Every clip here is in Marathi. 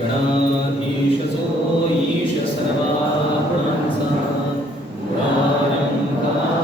गणाधीशसो ईश सर्वात्मांचा गुणारंभारं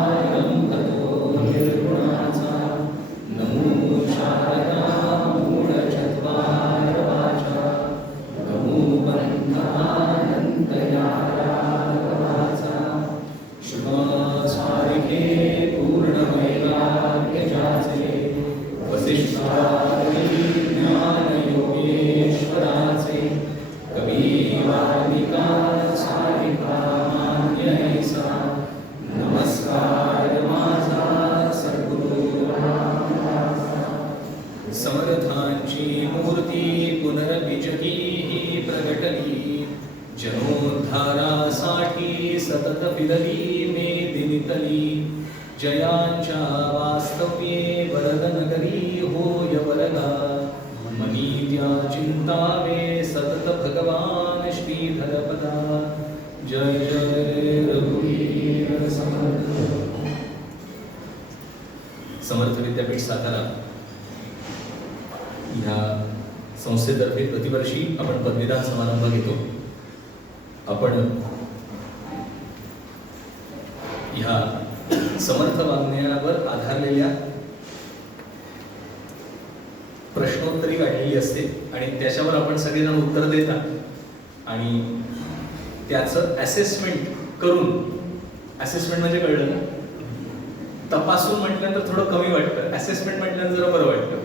मेदिनितली जयाच्या वास्तव्ये वरदनगरी होय वरदा। मनीत्या त्या चिंतावे सतत भगवान श्रीधरपदा। जय जय रघुवीर समर्थ। समर्थ विद्यापीठ सातारा। ह्या संस्थेतर्फे प्रतिवर्षी आपण पदवीदान समारंभ घेतो. आपण ह्या समर्थ वागण्यावर आधारलेल्या प्रश्नोत्तरी काढलेली असते आणि त्याच्यावर आपण सगळेजण उत्तर देतात. आणि त्याचं असेसमेंट करून असेसमेंट म्हणजे कळलं ना? तपासून म्हटल्यानंतर थोडं कमी वाटतं. असेसमेंट म्हटल्यानंतर जरा बरं वाटतं.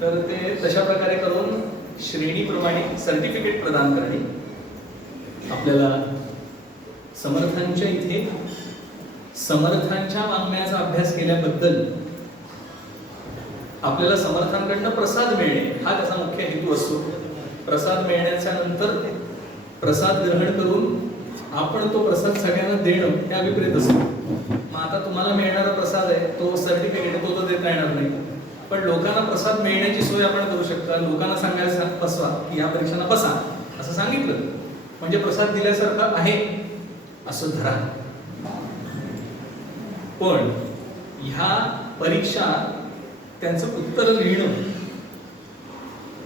तर ते तशा प्रकारे करून श्रेणीप्रमाणे सर्टिफिकेट प्रदान करणे. आपल्याला समर्थांच्या इथे समर्थांच्या वाङ्मयाचा अभ्यास केल्याबद्दल आपल्याला समर्थांकडनं प्रसाद मिळणे हा त्याचा मुख्य हेतू असतो. प्रसाद मिळण्याच्या नंतर प्रसाद ग्रहण करून आपण तो प्रसाद सगळ्यांना देणं हे अभिप्रेत असतो. मग आता तुम्हाला मिळणारा प्रसाद आहे तो सर्टिफिकेट आहे तो तर देता येणार नाही. पण लोकांना प्रसाद मिळण्याची सोय आपण करू शकता. लोकांना सांगायला बसवा की या परीक्षांना बसा असं सांगितलं. म्हणजे प्रसाद दिल्यासारखं आहे असं धरा. पण ह्या परीक्षा त्यांचं उत्तर लिहिणं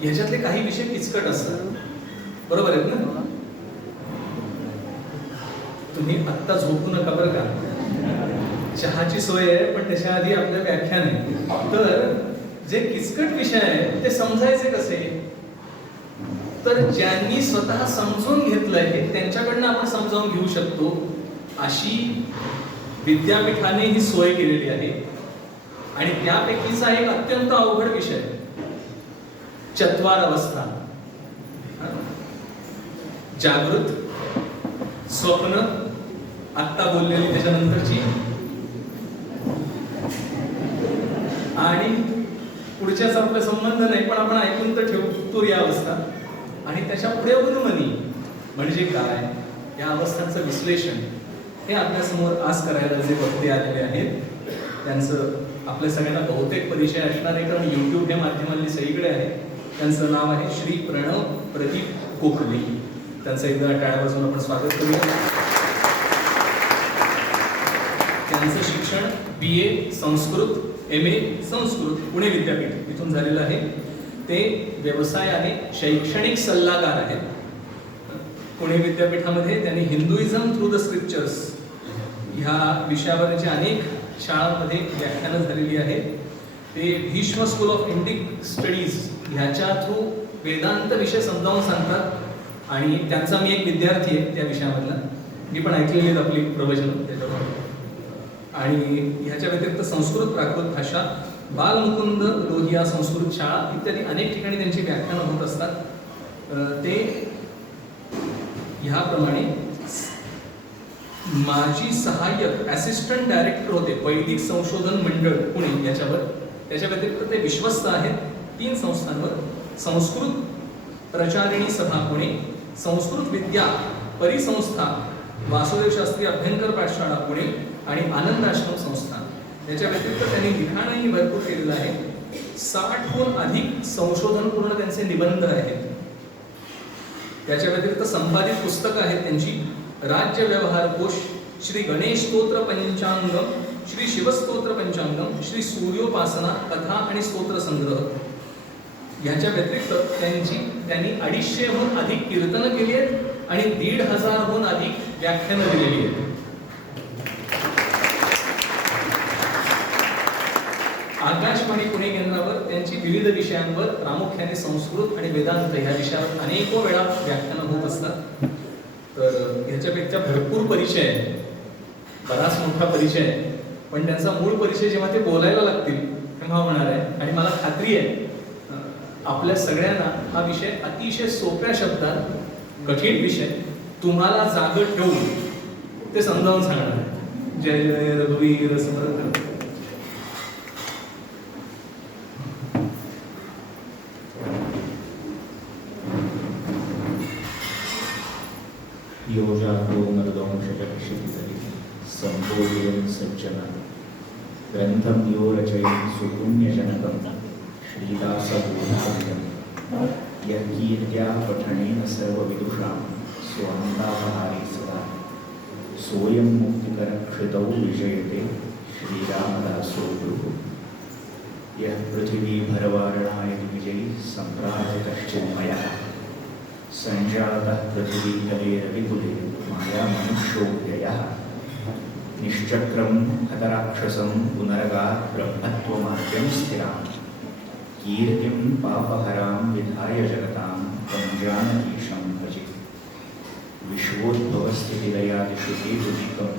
ह्याच्यातले काही विषय किचकट असतात. बरोबर आहेत ना? तुम्ही आत्ता झोपू नका बरं का. चहाची सोय आहे पण त्याच्या आधी आपलं व्याख्यान आहे. तर जे किचकट विषय आहे ते समजायचे कसे? तर ज्यांनी स्वतः समजून घेतलंय त्यांच्याकडनं आपण समजावून घेऊ शकतो. अशी विद्यापीठाने ही सोय केलेली आहे. आणि त्यापैकीचा एक अत्यंत अवघड विषय चत्वार अवस्था जागृत स्वप्न आत्ता बोललेली त्याच्यानंतरची. आणि पुढच्याच आपला संबंध नाही पण आपण ऐकून तर ठेवतो या अवस्था. आणि त्याच्या पुढे उन्मनी म्हणजे काय? या अवस्थांचं विश्लेषण. हे आपल्यासमोर आज करायला जे वक्ते आलेले आहेत त्यांचं आपल्या सगळ्यांना बहुतेक परिचय असणार आहे कारण युट्यूब हे माध्यमांनी सगळीकडे आहे. त्यांचं नाव आहे श्री प्रणव प्रदीप कोकणे. त्यांचं एकदा टाळ्या आपण स्वागत करूया. त्यांचं शिक्षण B A Sanskrit M A Sanskrit Pune विद्यापीठ इथून झालेलं आहे. ते व्यवसायाने शैक्षणिक सल्लागार आहेत. पुणे विद्यापीठामध्ये त्यांनी हिंदुइझम थ्रू द स्क्रिप्चर्स ह्या विषयावर अनेक शाळांमध्ये व्याख्यानं झालेली आहेत ते Bhishma school of Indic studies ह्याच्या थ्रू वेदांत विषय समजावून सांगतात. आणि त्यांचा मी एक विद्यार्थी आहे त्या विषयामधला. मी पण ऐकलेली आहेत आपली प्रवचन त्याच्यावर. आणि ह्याच्या व्यतिरिक्त संस्कृत प्राकृत भाषा बालमुकुंद लोहिया संस्कृत शाळा इत्यादी अनेक ठिकाणी त्यांची व्याख्यानं होत असतात. ते ह्याप्रमाणे माजी सहाय्यक असिस्टंट डायरेक्टर होते वैदिक संशोधन मंडळ पुणे याच्यावर. त्याच्या व्यतिरिक्त ते विश्वस्त आहेत. तीन संस्थांवर. संस्कृत प्रचारिणी सभा पुणे. संस्कृत विद्या परिसंस्था वासुदेव शास्त्री अभ्यंकर पाठशाळा पुणे. आणि आनंद आश्रम संस्था. याच्या व्यतिरिक्त त्यांनी लिखाणही भरपूर केलेलं आहे. साठहून अधिक संशोधनपूर्ण त्यांचे निबंध आहेत. त्याच्या व्यतिरिक्त संपादित पुस्तकं आहेत त्यांची. राज्य व्यवहार कोश श्री गणेश स्तोत्र पंचांगम श्री शिवस्तोत्र पंचांगम श्री सूर्योपासना कथा आणि स्तोत्र संग्रह. याच्या व्यतिरिक्त त्यांची त्यांनी अडीचशेहून अधिक कीर्तनं केली आहेत आणि दीड हजारहून अधिक व्याख्यानं दिलेली आहेत. आकाशवाणी पुणे केंद्र त्यांची विविध विषयांवर प्रामुख्याने संस्कृत आणि वेदांत ह्या विषयावर अनेको वेळा व्याख्यानं होत असतात. तर ह्याच्यापेक्षा भरपूर परिचय आहे. बराच मोठा परिचय आहे. पण त्यांचा मूळ परिचय जेव्हा ते बोलायला लागतील तेव्हा होणार आहे. आणि मला खात्री आहे आपल्या सगळ्यांना हा विषय अतिशय सोप्या शब्दात कठीण विषय तुम्हाला जाग ठेवून ते समजावून सांगणार आहे. जय जय रघुवीर समर्थ. सम्बोधयन् सज्जना। ग्रन्थं यो रचयन् सुपुण्यजनकं श्रीदासबोधाभिधं यत्कीर्त्या पठनेन सर्वविदुषां स्वान्तापहारे सदा। सोऽयं मुक्तिकरक्षितौ विजयते श्रीरामदासो गुरुः। यः पृथिवीभरवारणाय विजयी सम्प्राजितश्चिन्मयः सञ्जातः पृथिवीतले रविकुले माया निश्चक्रम निश्चक्रं हतराक्षसं पुनरगात् ब्रह्मत्वमाद्यं स्थिरां कीर्तिं पापहरां विधाय जगतां पञ्जानकीशं भजे। विश्वोद्भवस्थितिलयादिषु हेतुदीपं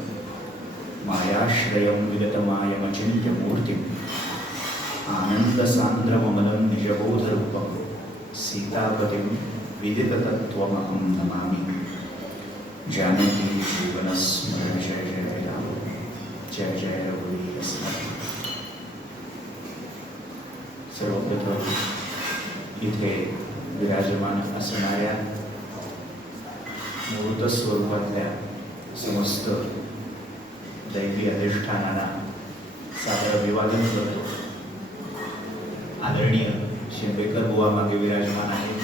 मायाश्रयं विगतमायमचिन्त्यमूर्तिम्। आनन्दसान्द्रममलं निजबोधरूपं सीतापतिं विदिततत्त्वमहं नमामि। जानकी जीवनस्मरण जय जय राम जय जय रघुवीर स्मरण सर्वप्रथम इथे विराजमान असणाऱ्या मूर्त स्वरूपातल्या समस्त दैवी अधिष्ठानांना सादर अभिवादन करतो. आदरणीय शिंपेकर बुवा मागे विराजमान आहे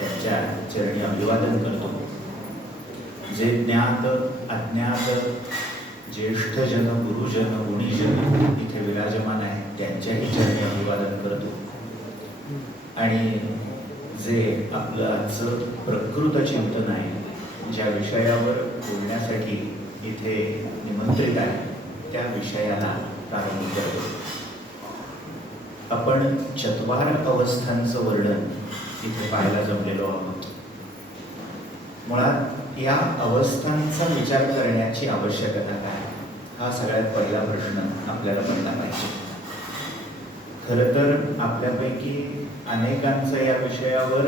त्यांच्या चरणी अभिवादन करतो. जे ज्ञात अज्ञात ज्येष्ठजन गुरुजन गुणीजन इथे विराजमान आहे त्यांच्याही चरणी अभिवादन करतो आणि जे आपलं आजचं प्रकृत चिंतन आहे ज्या विषयावर बोलण्यासाठी इथे निमंत्रित आहे त्या विषयाला प्रारंभ करतो. आपण चत्वार अवस्थांचं वर्णन इथे पाहायला जमलेलो आहोत. मुळात या अवस्थांचा विचार करण्याची आवश्यकता काय? हा सगळ्यात पहिला प्रश्न आपल्याला पडला पाहिजे. खरं तर आपल्यापैकी अनेकांचं या विषयावर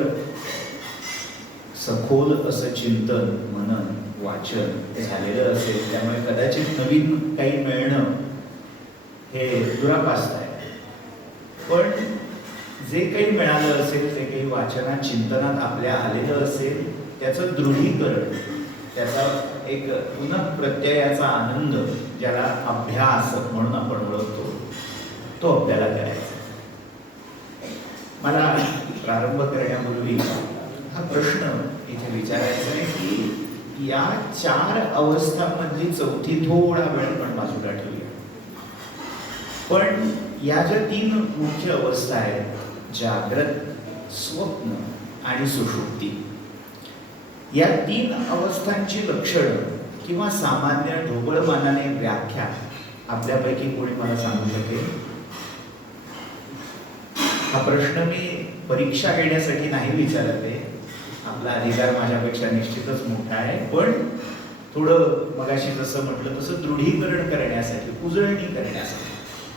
सखोल असं चिंतन मनन वाचन झालेलं असेल. त्यामुळे कदाचित नवीन काही मिळणं हे दुरापास्त आहे. पण जे काही मिळालं असेल जे काही वाचनात चिंतनात आपल्या आलेलं असेल त्याचं दृढीकरण त्याचा एक पुनঃप्रत्ययाचा आनंद ज्याला अभ्यास म्हणून आपण ओळखतो तो आपल्याला करायचा मला प्रारंभ करण्यापूर्वी हा प्रश्न इथे विचारायचा आहे की या चार अवस्थांमधली चौथी थोडा वेळ पण बाजूला ठेवूया. पण या ज्या तीन मुख्य अवस्था आहेत जाग्रत स्वप्न आणि सुषुप्ती या तीन अवस्थांची लक्षणं किंवा सामान्य ढोबळमानाने व्याख्या आपल्यापैकी कोणी मला सांगू शकेल? हा प्रश्न मी परीक्षा घेण्यासाठी नाही विचारत आहे. आपला अधिकार माझ्यापेक्षा निश्चितच मोठा आहे. पण थोडं मगाशी जसं म्हटलं तसं दृढीकरण करण्यासाठी उजळणी करण्यासाठी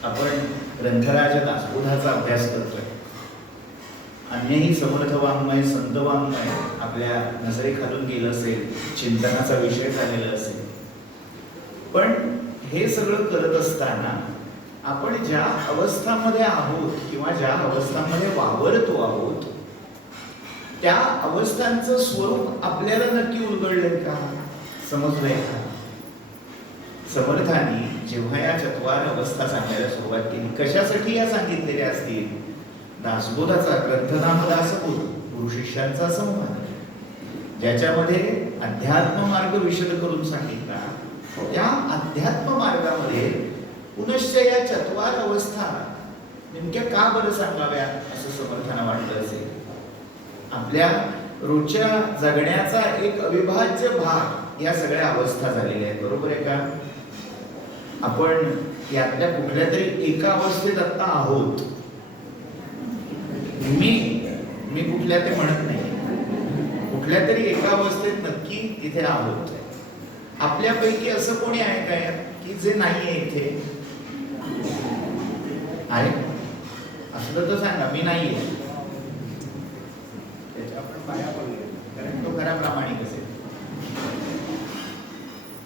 आपण ग्रंथराज दासबोधाचा अभ्यास करतोय. अन्यही समर्थ वाङ्मय संत वाङ्मय आपल्या नजरेखालून गेलं असेल चिंतनाचा विषय झालेला असेल. पण हे सगळं करत असताना आपण ज्या अवस्थांमध्ये आहोत किंवा ज्या अवस्थांमध्ये वावरतो आहोत त्या अवस्थांचं स्वरूप आपल्याला नक्की उलगडलंय का? समजलंय का? समर्थांनी जेव्हा या चत्वार अवस्था सांगायला सुरुवात केली कशासाठी या सांगितलेल्या असतील? दासबोधाचा ग्रंथनाम दासबोध गुरु शिष्यांचा संवाद. ज्याच्यामध्ये अध्यात्म मार्ग विशद करून सांगितला त्या अध्यात्म मार्गामध्ये पुनश्च या चत्वार अवस्था नेमक्या का बरं सांगाव्या असं असं वाटलं असेल? आपल्या रोजच्या जगण्याचा एक अविभाज्य भाग या सगळ्या अवस्था झालेल्या आहेत बरोबर आहे का? आपण यातल्या कुठल्या तरी एका अवस्थेत आता आहोत. मी मी कुठल्या ते म्हणत नाही. कुठल्या तरी एका अवस्थेत नक्की तिथे आहोत. आपल्यापैकी असं कोणी आहे काय की जे नाहीये इथे? आहे. असलं तर सांगा मी नाहीये. त्याच्या आपण पाया पडूया. कारण तो खरा प्रामाणिक असेल.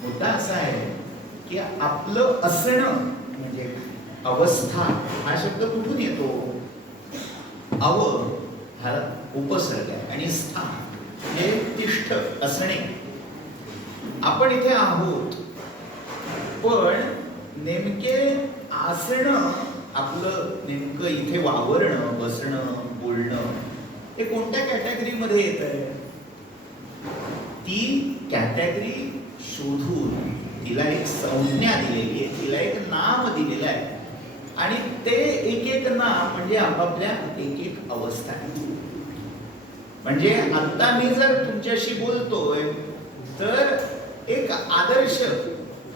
मुद्दा असा आहे की आपलं असणं म्हणजे अवस्था हा शब्द कुठून येतो? अव हा उपसर्ग आहे. आणि स्था हे तिष्ठ असणे. आपण इथे आहोत. पण नेमके असणं आपलं नेमकं इथे वावरणं बसणं बोलणं हे कोणत्या कॅटेगरीमध्ये येत आहे? ती कॅटेगरी शोधून तिला एक संज्ञा दिलेली आहे तिला एक नाम दिलेलं आहे. आणि ते एक एक नाम म्हणजे आपापल्या एक एक अवस्था आहे म्हणजे आता मी जर तुमच्याशी बोलतोय तर एक आदर्श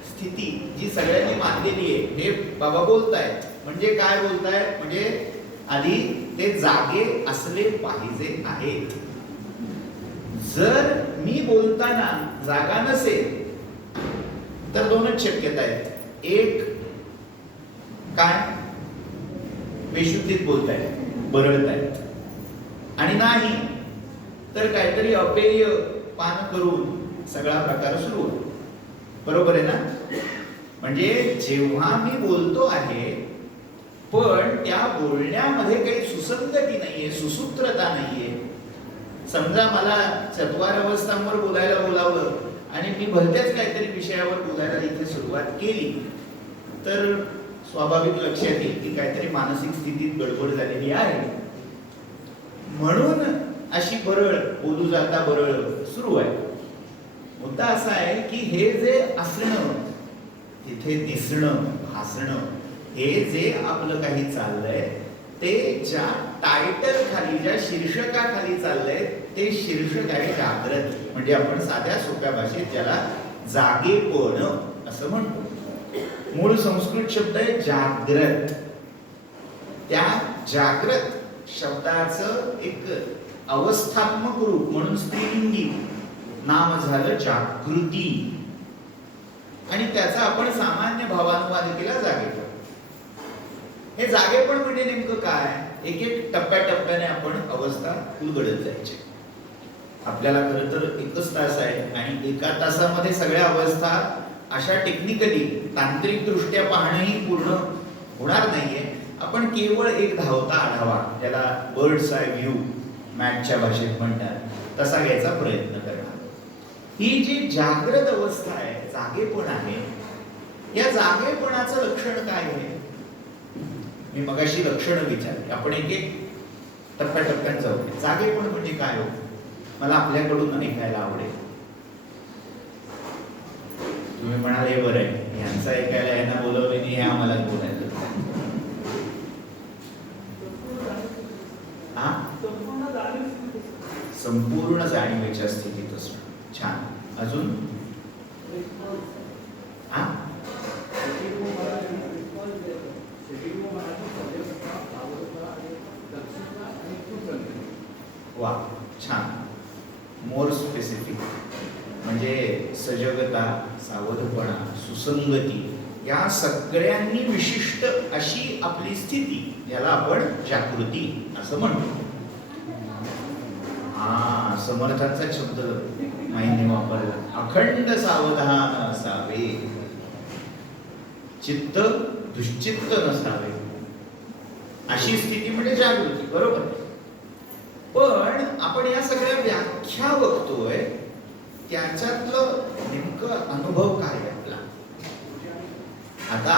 स्थिती जी सगळ्यांनी मानलेली आहे हे बाबा बोलतायत. म्हणजे काय बोलतायत म्हणजे आधी ते जागे असले पाहिजे आहेत जर मी बोलताना जागा नसेल तर दोनच शक्यता आहेत. एक काय? बेशुद्धीत बोलतायत बरळतायत आणि नाही तर काहीतरी अपेय पान करून सगळा प्रकार सुरू होतो. बरोबर आहे ना? म्हणजे जेव्हा मी बोलतो आहे पण त्या बोलण्यामध्ये काही सुसंगती नाहीये सुसूत्रता नाहीये. समजा मला चत्वार अवस्थांवर बोलायला बोलावलं आणि मी भलत्याच काहीतरी विषयावर बोलायला इथे सुरुवात केली तर स्वाभाविक लक्षात येईल की काहीतरी मानसिक स्थितीत गडबड झालेली आहे. म्हणून अशी बरळ बोलू जाता बरळ सुरू आहे. मुद्दा असा आहे की हे जे असणं तिथे दिसणं भासणं हे जे आपलं काही चाललंय ते ज्या टायटल खाली ज्या शीर्षकाखाली चाललंय ते शीर्षक आहे जागृत. म्हणजे आपण साध्या सोप्या भाषेत ज्याला जागेपण असं म्हणतो. मूळ संस्कृत शब्द आहे जागृत. त्या जागृत शब्दाचं एक अवस्थात्मक रूप म्हणून स्त्रीलिंगी नाम झालं जागृती. आणि त्याचा आपण सामान्य भावानुवाद केला जागेपण हे जागेपण म्हणजे नेमकं काय? एक एक टप्प्याटप्प्याने आपण अवस्था उलगडत जायची. आपल्याला खरं तर एकच तास आहे आणि एका तासामध्ये सगळ्या अवस्था अशा टेक्निकली तांत्रिक दृष्ट्या पाहणंही पूर्ण होणार नाहीये. आपण केवळ एक धावता आढावा ज्याला बर्ड्स आय व्ह्यू मॅटच्या भाषेत म्हणतात तसा घ्यायचा प्रयत्न करणार. ही जी जागृत अवस्था आहे जागेपण आहे या जागेपणाचं लक्षण काय आहे? मी मगाशी लक्षणं विचारली. आपण एक एक टप्प्याटप्प्यात जाऊ जागेपण म्हणजे काय हो? मला आपल्याकडून ऐकायला आवडेल. तुम्ही म्हणाले बरं आहे. यांचं ऐकायला यांना बोलवलं नाही हे आम्हाला बोलायचं संपूर्ण जाणीवेच्या स्थितीत असणं छान. अजून हा वा छान मोर स्पेसिफिक म्हणजे सजगता सावधपणा सुसंगती. या सगळ्यांनी विशिष्ट अशी आपली स्थिती याला आपण जागृती असं म्हणतो. हा समर्थांचा शब्द माहिती वापरला. अखंड सावधान असावे. चित्त दुश्चित्त नसावे. अशी स्थिती म्हणजे जागृती बरोबर? पण आपण या सगळ्या व्याख्या बघतोय त्याच्यातलं नेमकं अनुभव काय आहे आपला? आता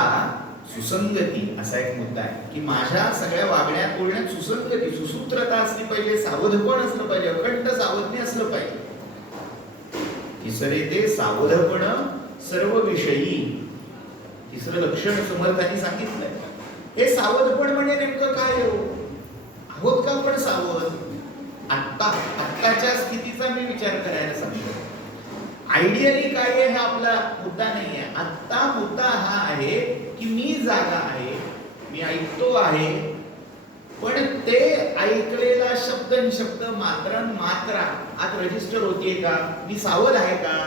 सुसंगती असा एक मुद्दा आहे की माझ्या सगळ्या वागण्यात बोलण्यात सुसंगती सुसूत्रता असली पाहिजे सावधपण असलं पाहिजे अखंड सावधने असलं पाहिजे. तिसरे ते सावधपण सर्व विषयी. तिसरं लक्षण समर्थांनी सांगितलंय. हे सावधपण म्हणजे नेमकं काय हो? आहोत का आपण सावध? आत्ता आत्ताच्या स्थितीचा मी विचार करायला सांगतो. आयडियली काय आहे हा आपला मुद्दा नाही आहे आत्ता मुद्दा हा आहे की मी जागा आहे मी ऐकतो आहे पण ते ऐकलेला शब्द न शब्द मात्र मात्रा आत रजिस्टर होतीये का? मी सावध आहे का?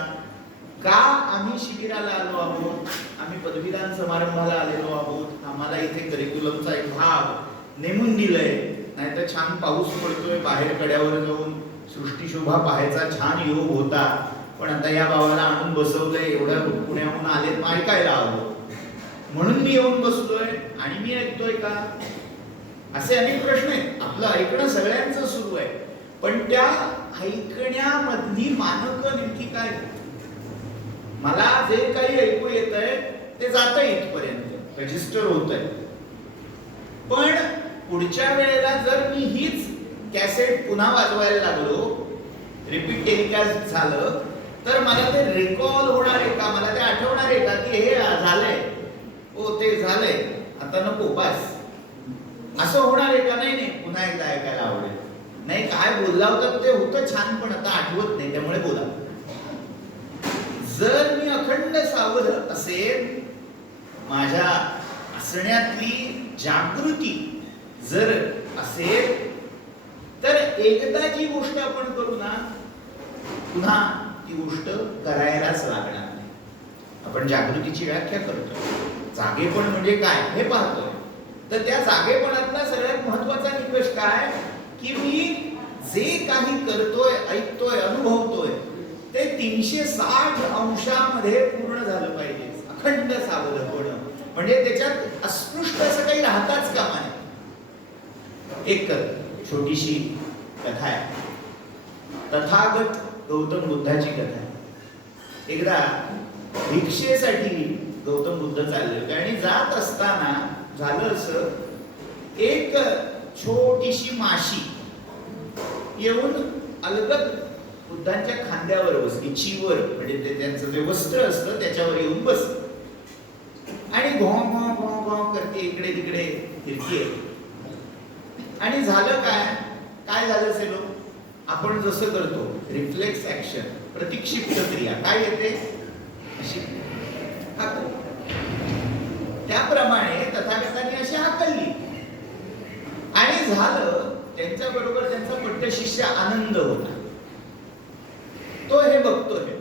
का आम्ही शिबिराला आलो आहोत? आम्ही पदवीदान समारंभाला आलेलो आहोत? आम्हाला इथे करिक्युलमचा एक भाग नेमून दिलंय. नाहीतर छान पाऊस पडतोय बाहेर कड्यावर जाऊन. सृष्टीशोभा पाहायचा छान योग होता. पण आता या भावाला आणून बसवलंय एवढ्या पुण्याहून आलेत ऐकायला आलो म्हणून मी येऊन बसलोय आणि मी ऐकतोय का? असे अनेक प्रश्न आहेत. आपलं ऐकणं सगळ्यांचं सुरू आहे. पण त्या ऐकण्यामधली मानक नेमकी काय? मला जे काही ऐकू येत आहे ते जात इथपर्यंत. रजिस्टर होत आहे पण पुढच्या वेळेला जर मी हीच कॅसेट पुन्हा वाजवायला लागलो रिपीट टेलिकास्ट झालं तर मला ते रिकॉल होणार आहे का? मला ते आठवणार आहे का की हे झालंय? हो ते झालंय. आता नको बस. असं होणार आहे का? नाही नाही. पुन्हा एकदा ऐकायला आवडेल. नाही काय बोलला होता ते होतं छान पण आता आठवत नाही. त्यामुळे बोला. जर मी अखंड सावध असेल माझ्या असण्यातली जागृती जर असेल तर एकदा जी गोष्ट आपण करू ना पुन्हा ती गोष्ट करायलाच लागणार नाही. आपण जागृतीची व्याख्या करतो जागेपण म्हणजे काय हे पाहतोय. तर त्या जागेपणातला सगळ्यात महत्त्वाचा निकष काय? की मी जे काही करतोय ऐकतोय अनुभवतोय ते तीनशे साठ अंशामध्ये पूर्ण झालं पाहिजे. अखंड सावध होणं. म्हणजे त्याच्यात अस्पृष्ट असं काही राहताच कामा नये. एक छोटीशी कथा आहे. तथागत गौतम बुद्धाची कथा आहे. एकदा भिक्षेसाठी गौतम बुद्ध चालले होते आणि जात असताना झालं असं एक छोटीशी माशी येऊन अलगत बुद्धांच्या खांद्यावर बसली. चीवर म्हणजे ते त्यांचं जे वस्त्र असतं त्याच्यावर येऊन बस आणि घो घो घो घो करते इकडे तिकडे फिरतीये. आणि झालं काय? काय झालं असेल आपण जसं करतो रिफ्लेक्स ऍक्शन प्रतिक्षिप्त क्रिया. काय येते? अशी. त्याप्रमाणे तथागतांनी अशी हाकलली आणि झालं त्यांच्या बरोबर त्यांचा पट्ट शिष्य आनंद होता. तो हे बघतोय.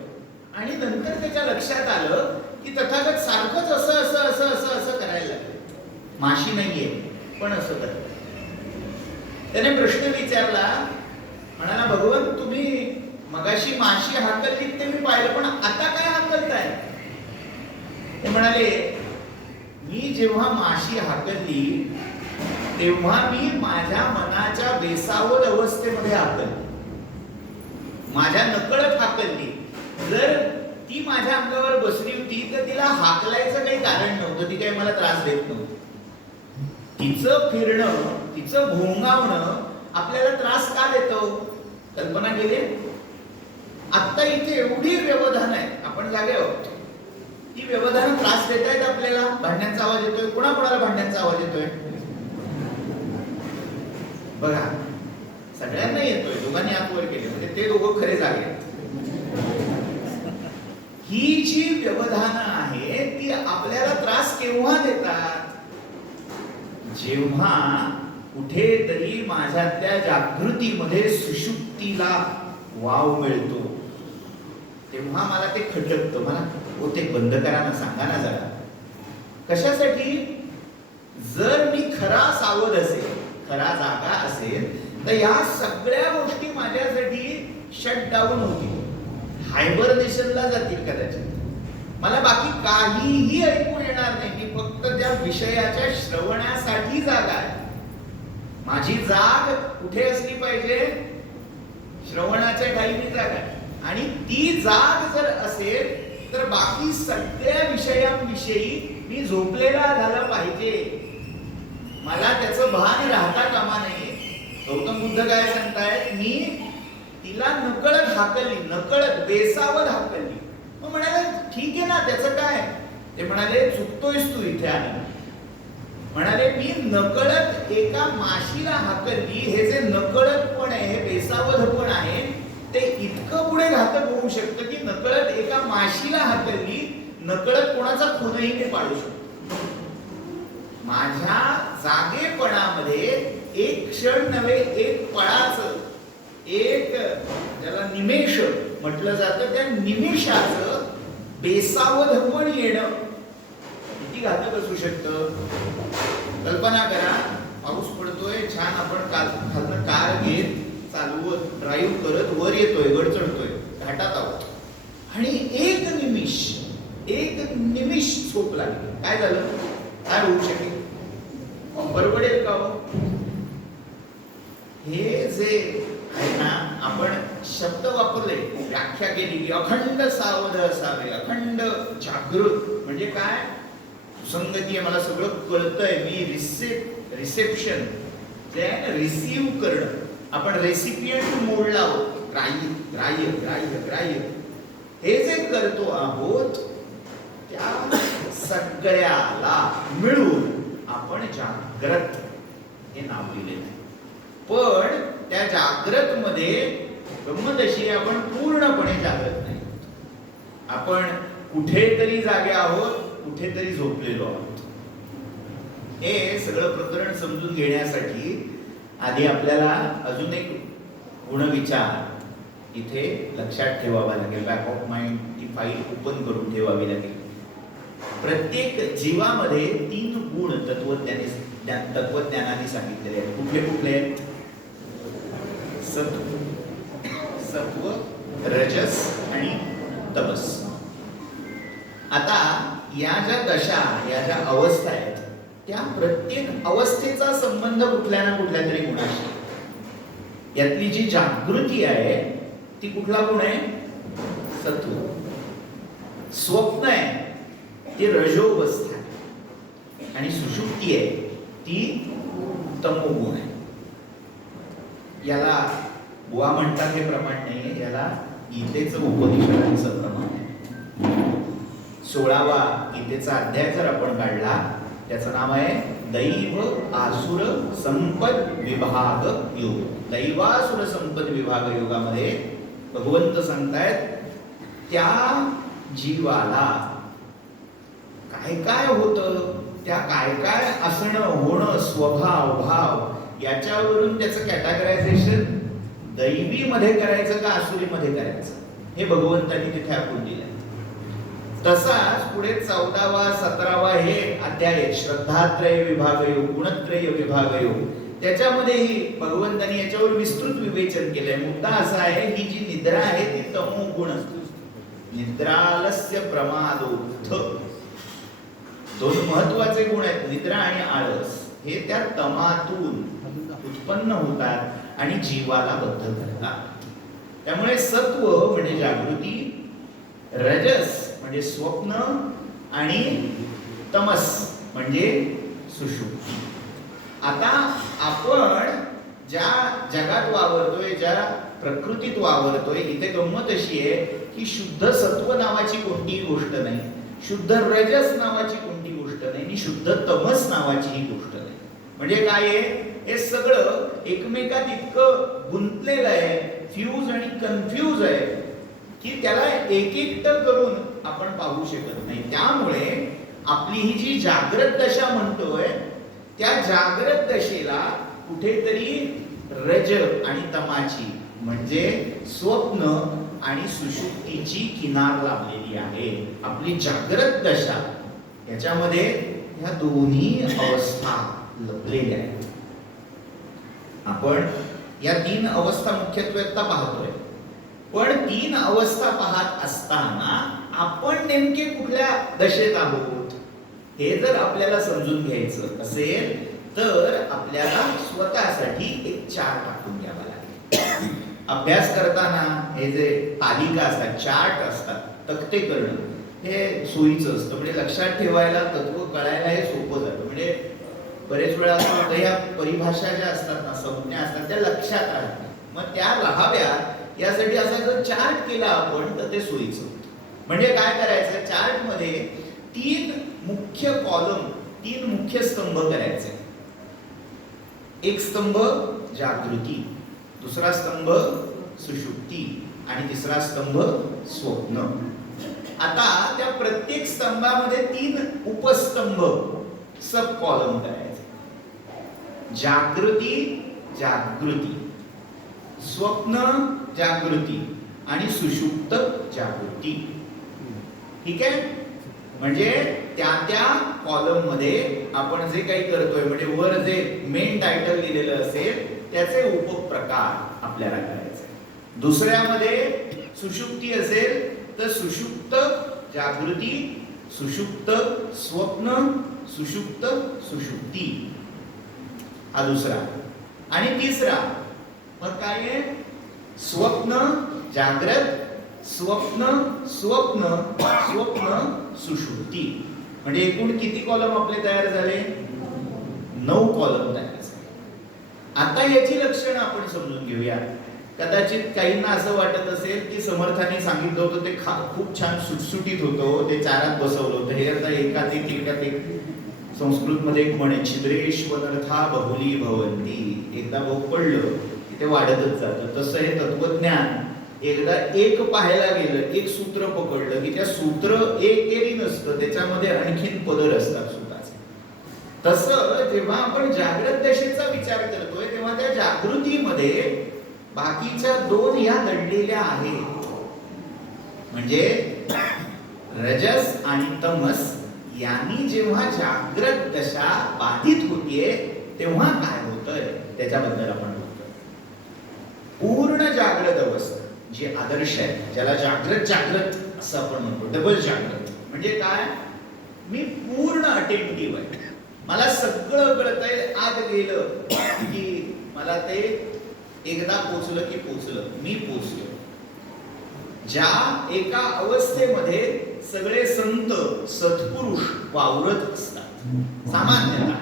आणि नंतर त्याच्या लक्षात आलं की तथागत सारखंच असं असं असं असं असं करायला लागलं. माशी नाहीये पण असं करत त्याने प्रश्न विचारला म्हणाला भगवान मगाशी माशी हाकलली ते मी पाहिलं पण आता काय हाकलताय? ते म्हणाले मी जेव्हा माशी हाकलली तेव्हा मी माझ्या मनाच्या बेसावध अवस्थेमध्ये हाकलली. माझ्या नकळत हाकलली. जर ती माझ्या अंगावर बसली होती तर तिला हाकलायचं काही कारण नव्हतं ती काही मला त्रास देत नव्हती. तिचं फिरणं तिचं भोंगावणं आपल्याला त्रास का देतो हो? कल्पना केली? आता इथे एवढी व्यवधान आहे आपण जागे आहोत. ती व्यवधान त्रास देत आहेत आपल्याला? भांड्यांचा आवाज येतोय. कोणा कोणाला भांड्यांचा आवाज येतोय? बघा सगळ्यांना येतोय. दोघांनी आतवर केले. म्हणजे ते दोघं खरे जागे ही जी व्यवधानं आहे ती आपल्याला त्रास केव्हा देतात? जेव्हा कुठेतरी माझ्यातल्या जागृतीमध्ये सुशुक्तीला वाव मिळतो. तेव्हा मला ते खटकतं. मला हो ते बंद करा ना सांगा ना जरा. कशासाठी? जर मी खरा सावध असेल खरा जागा असेल तर या सगळ्या गोष्टी माझ्यासाठी शट डाऊन होतील. हायबरनेशनला जातील कदाचित. मला बाकी काहीही ऐकून येणार नाही. मी फक्त त्या विषयाच्या श्रवणासाठी जागा आहे. माझी जाग कुठे असली पाहिजे? श्रवणाच्या टाईमी जागा आहे. आणि ती जाग जर असेल तर बाकी सगळ्या विषयांविषयी मी झोपलेला झाला पाहिजे. मला त्याचं भान राहता कामा नये. गौतम बुद्ध काय सांगतायत? मी तिला नकळत हाकलली नकळत बेसावत हाकलली. मग म्हणाले ठीक आहे ना त्याचं काय? ते म्हणाले चुकतोयस तू इथे आला. म्हणाले मी नकळत एका माशीला हाकलली हे जे नकळतपण आहे हे बेसावधपण आहे ते इतकं पुढे घातक होऊ शकतं की नकळत एका माशीला हाकलली नकळत कोणाचा खूनही ते पाडू शकतो. माझ्या जागेपणामध्ये एक क्षण नव्हे एक पळाच एक ज्याला निमेष म्हटलं जातं त्या निमिषाचं बेसावधपण येणं किती घातक असू शकतं? कल्पना करा पाऊस पडतोय छान आपण काल खालनं कार घेत चालवत ड्राईव्ह करत वर येतोय गड चढतोय घाटात आहोत. आणि एक निमिष एक निमिष झोप लागली. काय झालं? काय होऊ शकेल? बरोबरेल का हो? हे? जे आहे ना आपण शब्द वापरले व्याख्या केली की अखंड सावध असावे अखंड जागृत. म्हणजे काय? संगती आहे मला सगळं कळतंय. मी रिसेप रिसेप्शन जे आहे ना करणं. आपण रेसिपियंट मोडला आहोत. ग्राह्य ग्राह्य ग्राह्य ग्राह्य. हे जे करतो आहोत त्या सगळ्याला मिळून आपण जाग्रत हे नाव दिलेलं आहे. पण त्या जाग्रत मध्ये ब्रह्मदशी आपण पूर्णपणे जागृत नाही. आपण कुठेतरी जागे आहोत कुठेतरी झोपलेलो आहोत. हे सगळं प्रकरण समजून घेण्यासाठी आधी आपल्याला अजून एक गुणविचार इथे लक्षात ठेवावा लागेल. बॅक ऑफ माइंड ती फाईल ओपन करून ठेवावी लागेल. प्रत्येक जीवामध्ये तीन गुण तत्वज्ञाने ज्ञान- तत्वज्ञानाने सांगितलेले आहेत. कुठले कुठले? आहेत सत्व. सत्व रजस आणि तपस. आता या ज्या दशा या ज्या अवस्था आहेत त्या प्रत्येक अवस्थेचा संबंध कुठल्या ना कुठल्या तरी गुणाशी यातली जी जागृती आहे ती कुठला गुण आहे? सत्व. स्वप्न आहे ती रजोवस्था आहे. आणि सुशुक्ती आहे ती तमोगुण आहे. याला बुवा म्हणतात हे प्रमाण नाही याला गीतेचं उपनिषदांचं प्रमाण आहे. सोळावा गीतेचा अध्याय जर आपण काढला त्याचं नाव आहे दैव आसुर संपद विभाग योग. दैवासुर संपद विभाग योगामध्ये भगवंत सांगतायत त्या जीवाला काय काय होतं त्या काय काय असणं होणं स्वभाव भाव याच्यावरून त्याचं कॅटागरायझेशन दैवी मध्ये करायचं का आसुरी मध्ये करायचं? हे भगवंतांनी तिथे आपण दिलं तसाच पुढे चौदावा सतरावा हे अध्याय श्रद्धात्रय विभाग येऊ गुणत्रय विभाग येऊ त्याच्यामध्येही भगवंतांनी याच्यावर विस्तृत विवेचन केलंय. मुद्दा असा आहे ही जी निद्रा आहे ती तमो गुण. निद्रालस्य प्रमादोत्थ. दोन महत्त्वाचे गुण आहेत निद्रा आणि आळस. हे त्या तमातून उत्पन्न होतात आणि जीवाला बद्ध करतात. त्यामुळे सत्व म्हणजे जागृती रजस म्हणजे स्वप्न आणि तमस म्हणजे सुषुप्ती आता आपण ज्या जगात वावरतोय ज्या प्रकृतीत वावरतोय इथे गंमत अशी आहे की शुद्ध सत्व नावाची कोणतीही गोष्ट नाही. शुद्ध रजस नावाची कोणती गोष्ट नाही आणि शुद्ध तमस नावाची ही गोष्ट नाही. म्हणजे काय आहे? हे सगळं एकमेकात इतकं गुंतलेलं आहे फ्यूज आणि कन्फ्यूज आहे की त्याला एक एकटं करून आपण पाहू शकत नाही. त्यामुळे आपली ही जी जागृत दशा म्हणतोय त्या जागृत दशेला कुठेतरी रज आणि तमाची म्हणजे स्वप्न आणि सुशुक्तीची किनार लाभलेली आहे. आपली जागृत दशा. याच्यामध्ये ह्या दोन्ही अवस्था लपलेल्या आहेत. आपण या तीन अवस्था मुख्यत्वे आता पाहतोय. पण तीन अवस्था पाहत असताना आपण नेमके कुठल्या दशेत आहोत? हे जर आपल्याला समजून घ्यायचं असेल तर आपल्याला स्वतःसाठी एक चार्ट टाकून घ्यावा लागेल. अभ्यास करताना हे जे तालिका असतात चार्ट असतात तक्ते करणं हे सोयीचं असतं. म्हणजे लक्षात ठेवायला तत्व कळायला हे सोपं जातं. म्हणजे बरेच वेळा असं होतं ह्या परिभाषा ज्या असतात ना संज्ञा असतात त्या लक्षात राहत मग त्या राहाव्या यासाठी असा जर चार्ट केला आपण तर ते सोयीचं. म्हणजे काय करायचं? चार्टमध्ये तीन मुख्य कॉलम तीन मुख्य स्तंभ करायचे. एक स्तंभ जागृती. दुसरा स्तंभ सुशुक्ती. आणि तिसरा स्तंभ स्वप्न. आता त्या प्रत्येक स्तंभामध्ये तीन उपस्तंभ सब कॉलम करायचे. जागृती जागृती. स्वप्न जागृती. आणि सुषुप्त जागृती. ठीक आहे? म्हणजे त्या त्या कॉलममध्ये आपण जे काही करतोय म्हणजे वर जे मेन टायटल लिहिलेलं असेल त्याचे उपप्रकार आपल्याला करायचे दुसऱ्यामध्ये सुषुप्ती असेल तर सुषुप्त जागृती सुषुप्त स्वप्न सुषुप्त सुषुप्ती. हा दुसरा. आणि तिसरा मग काय आहे? स्वप्न जाग्रत स्वप्न स्वप्न स्वप्न सुश्रुती. म्हणजे एकूण किती कॉलम आपले तयार झाले? नऊ कॉलम तयार झाले. आता याची लक्षणं आपण समजून घेऊया. कदाचित काहींना असं वाटत असेल की समर्थाने सांगितलं होतं ते खा खूप छान सुटसुटीत होतं हो, ते चारात बसवलं होतं. हे आता एकात एक एकात एक संस्कृतमध्ये एक म्हणे छिद्रेश्वनर्था बहुली भवंती. एकदा भोग पडलं की ते वाढतच जातं. तसं हे तत्वज्ञान एकदा एक पाहायला गेलं एक सूत्र पकडलं की त्या सूत्र एक एरी नसतं त्याच्यामध्ये आणखीन पदर असतात सुताचे तसं जेव्हा आपण जागृत दशेचा विचार करतोय तेव्हा त्या जागृतीमध्ये बाकीच्या दोन या दडलेल्या आहेत. म्हणजे रजस आणि तमस यांनी जेव्हा जागृत दशा बाधित होतीये तेव्हा काय होतंय? त्याच्याबद्दल आपण बोलतोय. पूर्ण जागृत अवस्था. जी आदर्श आहे ज्याला जागृत जागृत असं आपण म्हणतो. डबल जागृत. म्हणजे काय? मी पूर्ण अटेंटिव्ह आहे. मला सगळं कळतंय आत गेलं की मला ते एकदा पोचलं की पोचलं. मी पोचलो. ज्या एका अवस्थेमध्ये सगळे संत सत्पुरुष वावरत असतात. सामान्यतः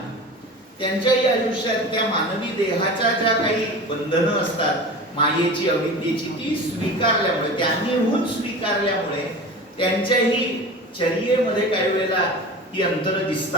त्यांच्याही आयुष्यात त्या मानवी देहाच्या ज्या काही बंधनं असतात मायेची अविद्येची ती स्वीकारल्यामुळे त्यांनीहून स्वीकारल्यामुळे त्यांच्याही चर्येमध्ये काही वेळेला ती अंतर दिसतात.